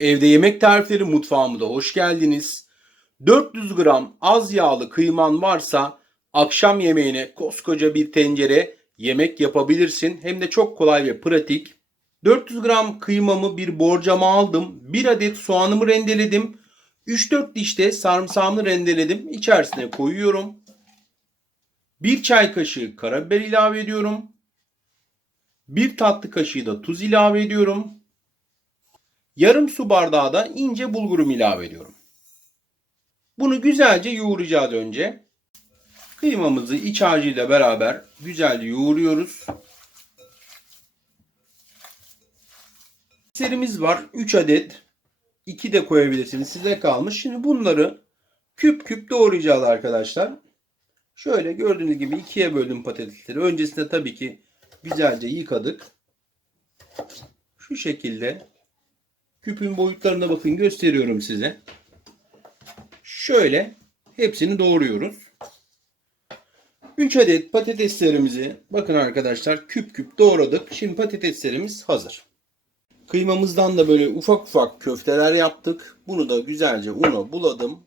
Evde yemek tarifleri mutfağıma da hoş geldiniz. 400 gram az yağlı kıyman varsa akşam yemeğine koskoca bir tencere yemek yapabilirsin. Hem de çok kolay ve pratik. 400 gram kıymamı bir borcama aldım. 1 adet soğanımı rendeledim. 3-4 diş de sarımsağımı rendeledim. İçerisine koyuyorum. 1 çay kaşığı karabiber ilave ediyorum. 1 tatlı kaşığı da tuz ilave ediyorum. Yarım su bardağı da ince bulgurum ilave ediyorum. Bunu güzelce yoğuracağız önce. Kıymamızı iç harcıyla beraber güzelce yoğuruyoruz. Serimiz var 3 adet. 2 de koyabilirsiniz size kalmış. Şimdi bunları küp küp doğrayacağız arkadaşlar. Şöyle gördüğünüz gibi ikiye böldüm patatesleri. Öncesinde tabii ki güzelce yıkadık. Şu şekilde küpün boyutlarına bakın gösteriyorum size. Şöyle hepsini doğruyoruz. 3 adet patateslerimizi bakın arkadaşlar küp küp doğradık. Şimdi patateslerimiz hazır. Kıymamızdan da böyle ufak ufak köfteler yaptık. Bunu da güzelce una buladım.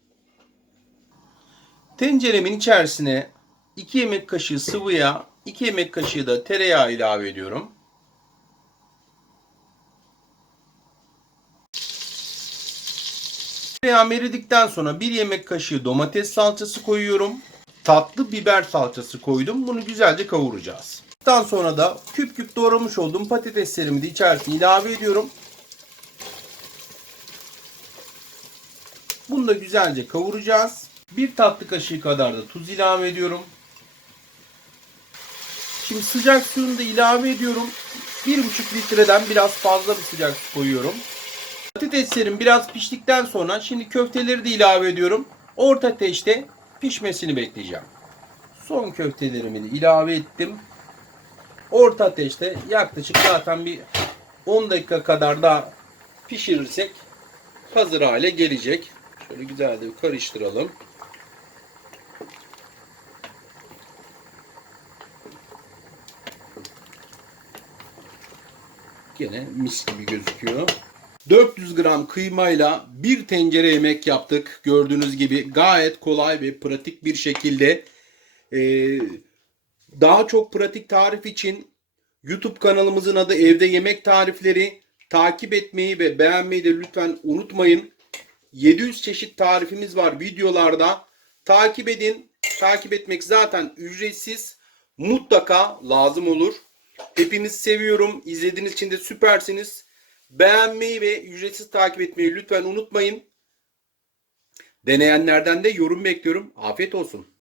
Tenceremin içerisine 2 yemek kaşığı sıvı yağ, 2 yemek kaşığı da tereyağı ilave ediyorum. Tereyağı eridikten sonra 1 yemek kaşığı domates salçası koyuyorum. Tatlı biber salçası koydum. Bunu güzelce kavuracağız. Daha sonra da küp küp doğramış olduğum patateslerimi de içerisine ilave ediyorum. Bunu da güzelce kavuracağız. Bir tatlı kaşığı kadar da tuz ilave ediyorum. Şimdi sıcak suyunu da ilave ediyorum. 1,5 litreden biraz fazla bir sıcak su koyuyorum. Patateslerim biraz piştikten sonra şimdi köfteleri de ilave ediyorum. Orta ateşte pişmesini bekleyeceğim. Son köftelerimi de ilave ettim. Orta ateşte yaklaşık zaten bir 10 dakika kadar daha pişirirsek hazır hale gelecek. Şöyle güzel de karıştıralım. Gene mis gibi gözüküyor. 400 gram kıymayla bir tencere yemek yaptık. Gördüğünüz gibi gayet kolay ve pratik bir şekilde. Ee, daha çok pratik tarif için YouTube kanalımızın adı Evde Yemek Tarifleri. Takip etmeyi ve beğenmeyi de lütfen unutmayın. 700 çeşit tarifimiz var videolarda. Takip edin. Takip etmek zaten ücretsiz. Mutlaka lazım olur. Hepinizi seviyorum. İzlediğiniz için de süpersiniz. Beğenmeyi ve ücretsiz takip etmeyi lütfen unutmayın. Deneyenlerden de yorum bekliyorum. Afiyet olsun.